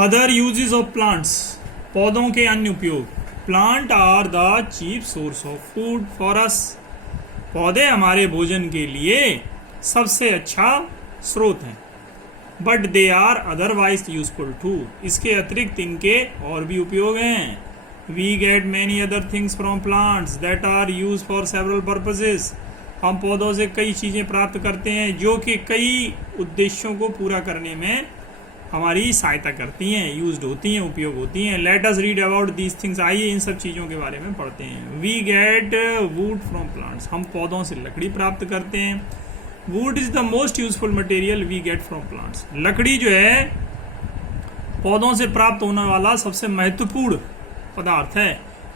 Other uses of plants, पौधों के अन्य उपयोग। Plant are the cheap source of food for us, पौधे हमारे भोजन के लिए सबसे अच्छा स्रोत हैं। But they are otherwise useful too, इसके अतिरिक्त इनके और भी उपयोग हैं। We get many other things from plants that are use for several purposes, हम पौधों से कई चीज़ें प्राप्त करते हैं जो कि कई उद्देश्यों को पूरा करने में हमारी सहायता करती हैं, यूज्ड होती हैं, उपयोग होती हैं। Let us read about these things, आइए इन सब चीज़ों के बारे में पढ़ते हैं। We get wood from plants, हम पौधों से लकड़ी प्राप्त करते हैं। Wood is the most useful material we get from plants, लकड़ी जो है पौधों से प्राप्त होने वाला सबसे महत्वपूर्ण पदार्थ है।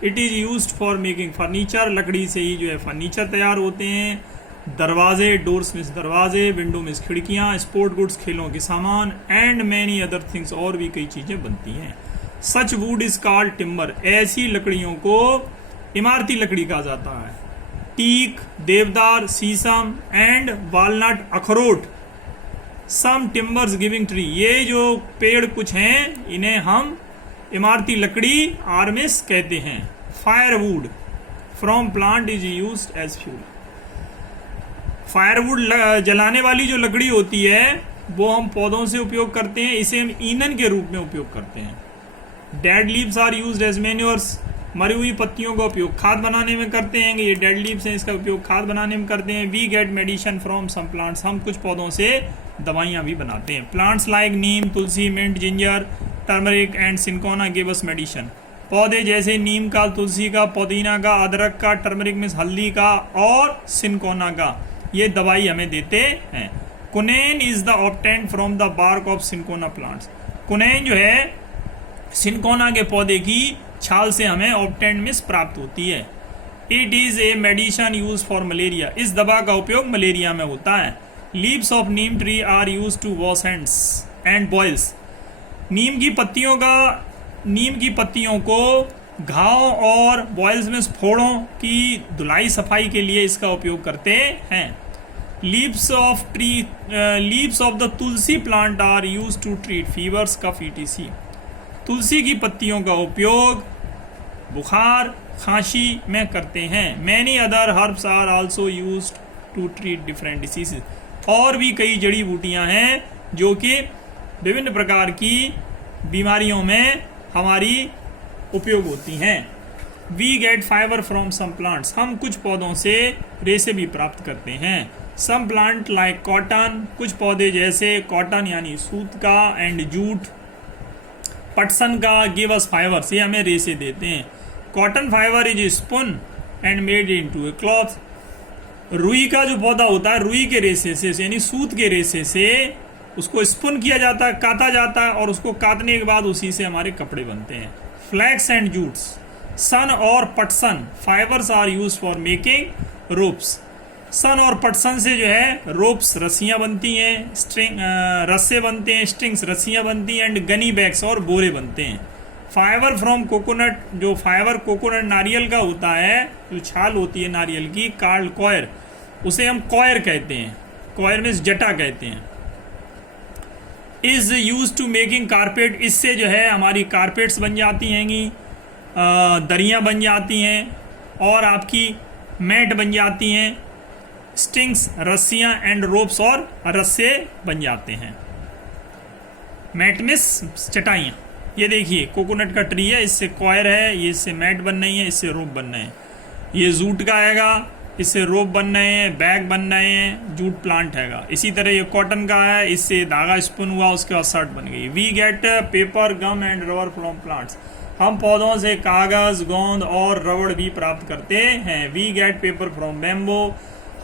It is used for making furniture, लकड़ी से ही जो है फर्नीचर तैयार होते हैं। दरवाजे, डोर्स मीन्स दरवाजे, विंडो मीन्स खिड़कियां, स्पोर्ट गुड्स खेलों के सामान, एंड मैनी अदर थिंग्स, और भी कई चीजें बनती हैं। सच वुड इज कॉल्ड टिम्बर, ऐसी लकड़ियों को इमारती लकड़ी कहा जाता है। टीक, देवदार, शीशम एंड वालनट, अखरोट। सम टिम्बर्स गिविंग ट्री, ये जो पेड़ कुछ हैं इन्हें हम इमारती लकड़ी आर्मिस कहते हैं। Firewood from plant is used as fuel, firewood जलाने वाली जो लकड़ी होती है वो हम पौधों से उपयोग करते हैं, इसे हम ईंधन के रूप में उपयोग करते हैं। Dead leaves are used as manures, मरी हुई पत्तियों का उपयोग खाद बनाने में करते हैं। ये डेड लीव्स हैं, इसका उपयोग खाद बनाने में करते हैं। We get medicine from some plants, हम कुछ पौधों से दवाइयाँ भी बनाते हैं। Plants like neem, tulsi, mint, ginger, turmeric and cinchona give us medicine, पौधे जैसे नीम का, तुलसी का, पुदीना का, अदरक का, टर्मरिक में हल्दी का और सिनकोना का, ये दवाई हमें देते हैं। Quinine is the obtained from the bark of cinchona plants, कुनैन जो है सिनकोना के पौधे की छाल से हमें ऑब्टेन्ड मिस प्राप्त होती है। It is a medicine use for malaria, इस दवा का उपयोग मलेरिया में होता है। Leaves of neem tree are use to wash hands and boils, नीम की पत्तियों को घाव और बॉयल्स में फोड़ों की धुलाई सफाई के लिए इसका उपयोग करते हैं। Leaves of the tulsi plant are use to treat fevers, cough, ETC, तुलसी की पत्तियों का उपयोग बुखार, खांसी में करते हैं। Many other herbs are also used to treat different diseases, और भी कई जड़ी बूटियां हैं जो कि विभिन्न प्रकार की बीमारियों में हमारी उपयोग होती हैं। We get fibre from some plants, हम कुछ पौधों से रेशे भी प्राप्त करते हैं। सम प्लांट लाइक कॉटन, कुछ पौधे जैसे कॉटन यानी सूत का, एंड जूट, पटसन का, गिव अस फाइबर्स, ये हमें रेशे देते हैं। Cotton fibre is spoon and made into A cloth, रुई का जो पौधा होता है, रुई के रेशे से यानी सूत के रेशे से उसको स्पुन किया जाता है, काता जाता है, और उसको काटने के बाद उसी से हमारे कपड़े बनते हैं। फ्लैक्स एंड जूट्स, सन और पटसन fibres are use for making ropes, सन और पटसन से जो है रोप्स रस्सियां बनती हैं, स्ट्रिंग रस्से बनते हैं, स्ट्रिंग्स रस्सियां बनती हैं, एंड गनी बैग्स और बोरे बनते हैं। फाइबर फ्रॉम कोकोनट, जो फाइबर कोकोनट नारियल का होता है, जो छाल होती है नारियल की, कार्ल कॉयर, उसे हम कॉयर कहते हैं, कॉयर में जटा कहते हैं। Is use to making carpet, इससे जो है हमारी कारपेट्स बन जाती हैंगी, दरियाँ बन जाती हैं, और आपकी मैट बन जाती हैं। स्ट्रिंग्स रस्सियाँ, एंड रोप्स और रस्से बन जाते हैं। मैट में चटाइयाँ, ये देखिए कोकोनट का ट्री है, इससे कॉयर है, ये इससे मैट बन रही है, इससे रोप बन रहे हैं। ये जूट का आएगा, इससे रोप बन रहे हैं, बैग बन रहे हैं, जूट प्लांट हैगा। इसी तरह ये कॉटन का है, इससे धागा स्पुन हुआ, उसके बाद शर्ट बन गई। We get paper, gum and rubber from plants, हम पौधों से कागज, गोंद और रबड़ भी प्राप्त करते हैं। We get paper from bamboo,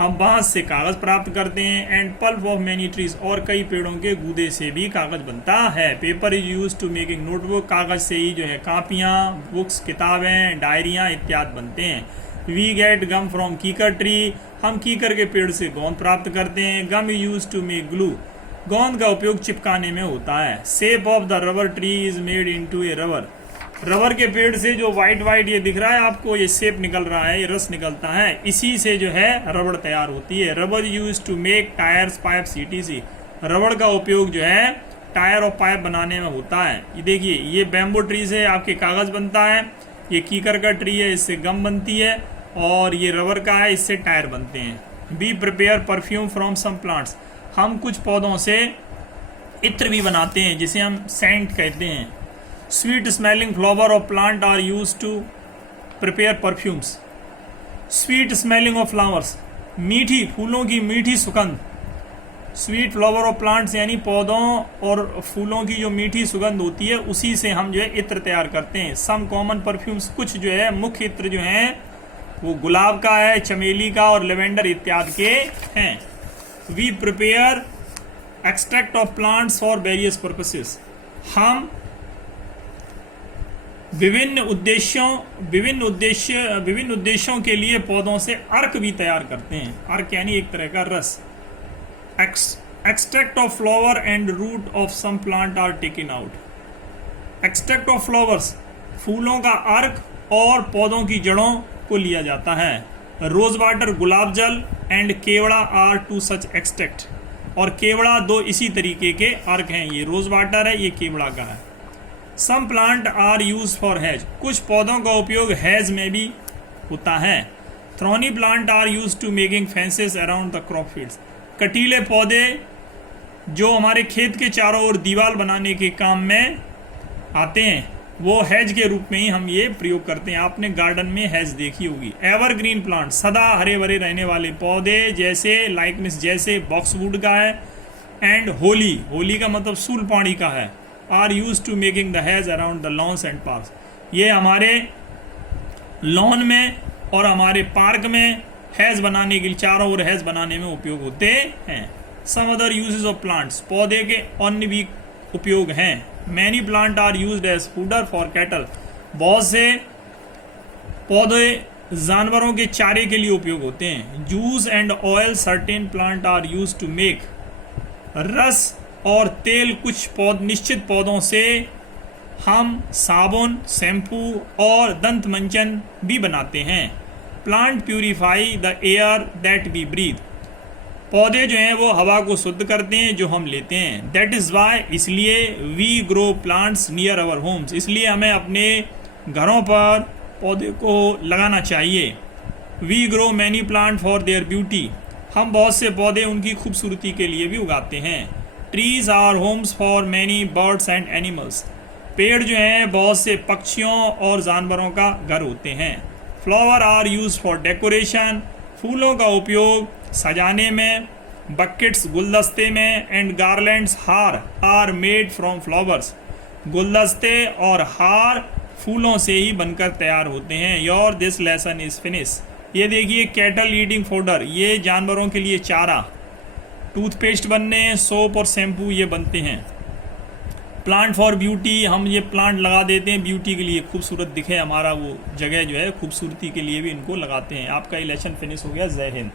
हम बांस से कागज प्राप्त करते हैं। And pulp of many trees, और कई पेड़ों के गूदे से भी कागज बनता है। Paper is use to making notebook, कागज से ही जो है कापियाँ, बुक्स, किताबें, डायरियाँ इत्यादि बनते हैं। We get gum from kikar tree, हम कीकर के पेड़ से गोंद प्राप्त करते हैं। Gum is use to make glue, गोंद का उपयोग चिपकाने में होता है। Shape of the rubber tree is made into a rubber, rubber के पेड़ से जो व्हाइट व्हाइट ये दिख रहा है आपको, ये शेप निकल रहा है, ये रस निकलता है, इसी से जो है रबड़ तैयार होती है। Rubber use to make tyres, pipes, etc, रबड़ का उपयोग जो है टायर और पाइप बनाने में होता है। ये देखिए, ये बैम्बू ट्री से आपके कागज़ बनता है, ये कीकर का ट्री है, इससे गम बनती है, और ये रबर का है, इससे टायर बनते हैं। We prepare perfume from some plants, हम कुछ पौधों से इत्र भी बनाते हैं जिसे हम सेंट कहते हैं। Sweet smelling flower of plant are use to prepare perfumes. Sweet smelling of flowers, मीठी फूलों की मीठी सुगंध। स्वीट फ्लावर ऑफ प्लांट्स यानी पौधों और फूलों की जो मीठी सुगंध होती है उसी से हम जो है इत्र तैयार करते हैं। सम कॉमन परफ्यूम्स, कुछ जो है मुख्य इत्र जो हैं वो गुलाब का है, चमेली का और लेवेंडर इत्यादि के हैं। We prepare extract of plants for various purposes, हम विभिन्न उद्देश्यों के लिए पौधों से अर्क भी तैयार करते हैं। अर्क यानी एक तरह का रस। Extract of flower and root of some plant are taken out. Extract of flowers, फूलों का अर्क और पौधों की जड़ों को लिया जाता है। रोज वाटर, गुलाब जल and kewra are two such extract, और केवड़ा दो इसी तरीके के अर्क हैं। ये रोज वाटर है, ये केवड़ा का है। Some plant are use for hedge, कुछ पौधों का उपयोग हैज में भी होता है। Thorny plant are use to making fences around the crop fields, कटीले पौधे जो हमारे खेत के चारों ओर दीवार बनाने के काम में आते हैं वो हैज के रूप में ही हम ये प्रयोग करते हैं। आपने गार्डन में हैज देखी होगी। एवरग्रीन प्लांट, सदा हरे भरे रहने वाले पौधे जैसे लाइकनेस, जैसे बॉक्सवुड का है, एंड होली का मतलब सूलपाणी का है, are use to making the hedge around the lawns and parks, ये हमारे लॉन में और हमारे पार्क में हैज बनाने के लिए, चारों ओर हैज बनाने में उपयोग होते हैं। Some other uses of plants, पौधे के अन्य भी उपयोग हैं। Many plant are used as fodder for cattle, बहुत से पौधे जानवरों के चारे के लिए उपयोग होते हैं। Juice and oil, certain plant are use to make, रस और तेल कुछ निश्चित पौधों से हम साबुन, शैम्पू और दंत मंजन भी बनाते हैं। Plant purify the air that we breathe, पौधे जो हैं वो हवा को शुद्ध करते हैं जो हम लेते हैं। दैट इज़ वाई, इसलिए we grow plants near our homes, इसलिए हमें अपने घरों पर पौधे को लगाना चाहिए। We grow many plant for their beauty, हम बहुत से पौधे उनकी खूबसूरती के लिए भी उगाते हैं। Trees are homes for many birds and animals, पेड़ जो हैं बहुत से पक्षियों और जानवरों का घर होते हैं। Flower are use for decoration, फूलों का उपयोग सजाने में, बकेट्स गुलदस्ते में, एंड गार्लैंड्स हार आर मेड फ्रॉम फ्लावर्स, गुलदस्ते और हार फूलों से ही बनकर तैयार होते हैं। Your this lesson is finish, ये देखिए कैटल ईटिंग फोडर, ये जानवरों के लिए चारा। टूथपेस्ट बनने, सोप और शैम्पू ये बनते हैं। प्लांट फॉर ब्यूटी, हम ये प्लांट लगा देते हैं ब्यूटी के लिए, खूबसूरत दिखे हमारा वो जगह जो है, खूबसूरती के लिए भी इनको लगाते हैं। आपका ये लेसन फिनिश हो गया। जय हिंद।